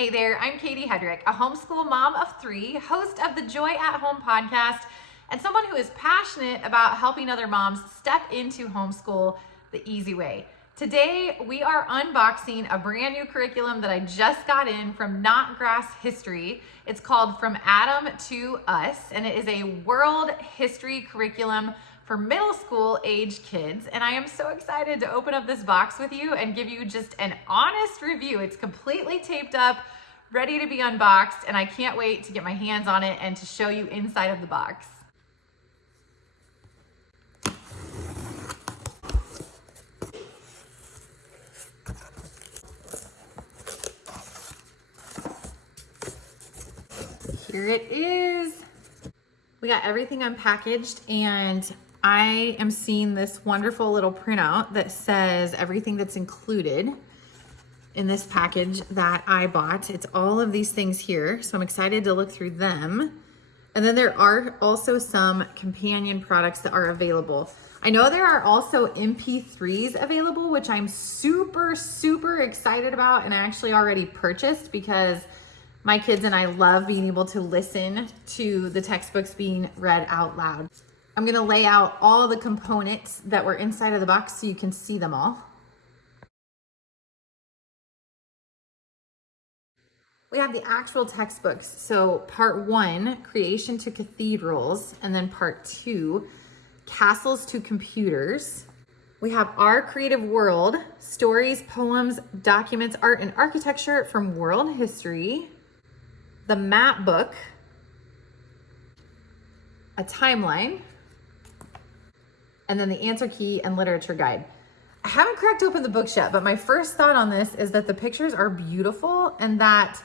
Hey there, I'm Katie Hedrick, a homeschool mom of 3, host of the Joy at Home podcast, and someone who is passionate about helping other moms step into homeschool the easy way. Today, we are unboxing a brand new curriculum that I just got in from Notgrass History. It's called From Adam to Us, and it is a world history curriculum for middle school age kids. And I am so excited to open up this box with you and give you just an honest review. It's completely taped up, ready to be unboxed, and I can't wait to get my hands on it and to show you inside of the box. Here it is. We got everything unpackaged, and I am seeing this wonderful little printout that says everything that's included in this package that I bought. It's all of these things here, so I'm excited to look through them. And then there are also some companion products that are available. I know there are also MP3s available, which I'm super excited about, and I actually already purchased because my kids and I love being able to listen to the textbooks being read out loud. I'm gonna lay out all the components that were inside of the box so you can see them all. We have the actual textbooks. So part 1, Creation to Cathedrals, and then part 2, Castles to Computers. We have Our Creative World, Stories, Poems, Documents, Art, and Architecture from World History. The Map Book, a timeline, and then the answer key and literature guide. I haven't cracked open the books yet, but my first thought on this is that the pictures are beautiful and that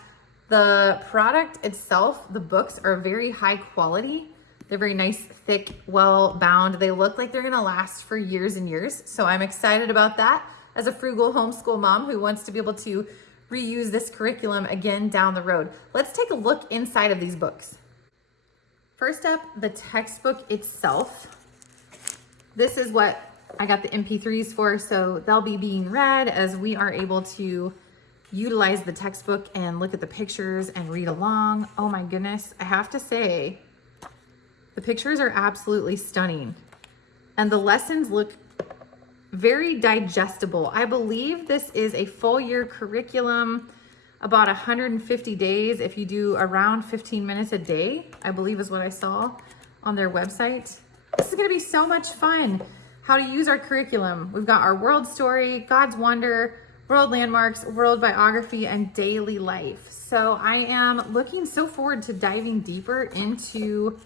the product itself, the books, are very high quality. They're very nice, thick, well bound. They look like they're gonna last for years and years. So I'm excited about that as a frugal homeschool mom who wants to be able to reuse this curriculum again down the road. Let's take a look inside of these books. First up, the textbook itself. This is what I got the MP3s for, so they'll be being read as we are able to utilize the textbook and look at the pictures and read along. Oh my goodness, I have to say, the pictures are absolutely stunning. And the lessons look very digestible. I believe this is a full year curriculum, about 150 days if you do around 15 minutes a day, I believe is what I saw on their website. This is gonna be so much fun. How to use our curriculum. We've got our world story, God's wonder, world landmarks, world biography, and daily life. So I am looking so forward to diving deeper into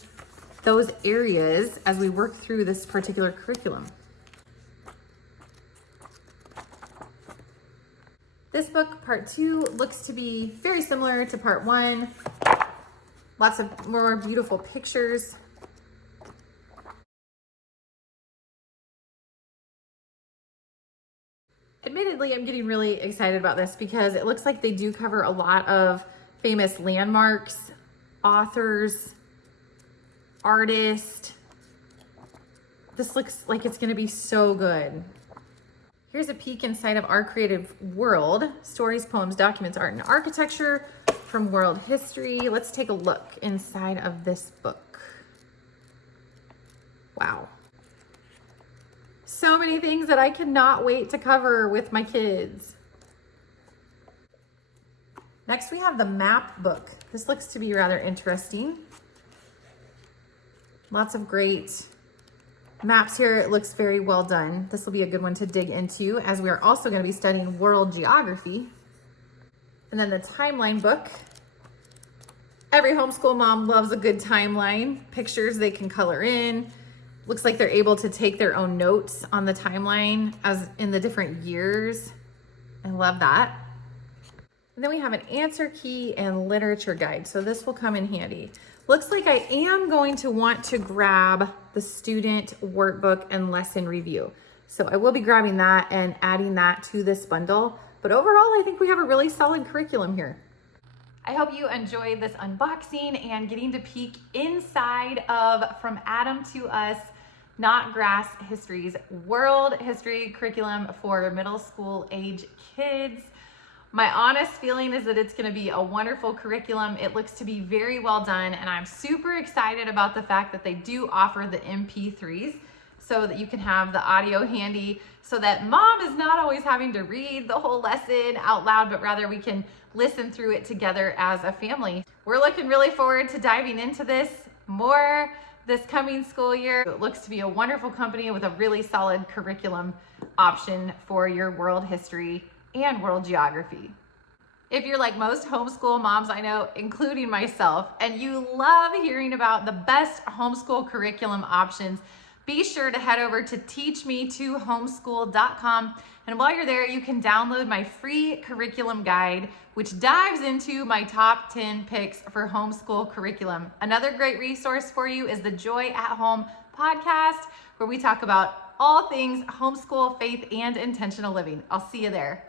those areas as we work through this particular curriculum. This book, part 2, looks to be very similar to part 1. Lots of more beautiful pictures. Admittedly, I'm getting really excited about this because it looks like they do cover a lot of famous landmarks, authors, artists. This looks like it's going to be so good. Here's a peek inside of Our Creative World, Stories, Poems, Documents, Art, and Architecture from World History. Let's take a look inside of this book. Wow. So many things that I cannot wait to cover with my kids. Next, we have the map book. This looks to be rather interesting. Lots of great maps here. It looks very well done. This will be a good one to dig into as we are also going to be studying world geography. And then the timeline book. Every homeschool mom loves a good timeline. Pictures they can color in. Looks like they're able to take their own notes on the timeline as in the different years. I love that. And then we have an answer key and literature guide. So this will come in handy. Looks like I am going to want to grab the student workbook and lesson review. So I will be grabbing that and adding that to this bundle. But overall, I think we have a really solid curriculum here. I hope you enjoyed this unboxing and getting to peek inside of From Adam to Us, Notgrass History's World History curriculum for middle school age kids. My honest feeling is that it's going to be a wonderful curriculum. It looks to be very well done, and I'm super excited about the fact that they do offer the MP3s so that you can have the audio handy, so that mom is not always having to read the whole lesson out loud, but rather we can listen through it together as a family. We're looking really forward to diving into this more this coming school year. It looks to be a wonderful company with a really solid curriculum option for your world history and world geography. If you're like most homeschool moms I know, including myself, and you love hearing about the best homeschool curriculum options, be sure to head over to teachme2homeschool.com. And while you're there, you can download my free curriculum guide, which dives into my top 10 picks for homeschool curriculum. Another great resource for you is the Joy at Home podcast, where we talk about all things homeschool, faith, and intentional living. I'll see you there.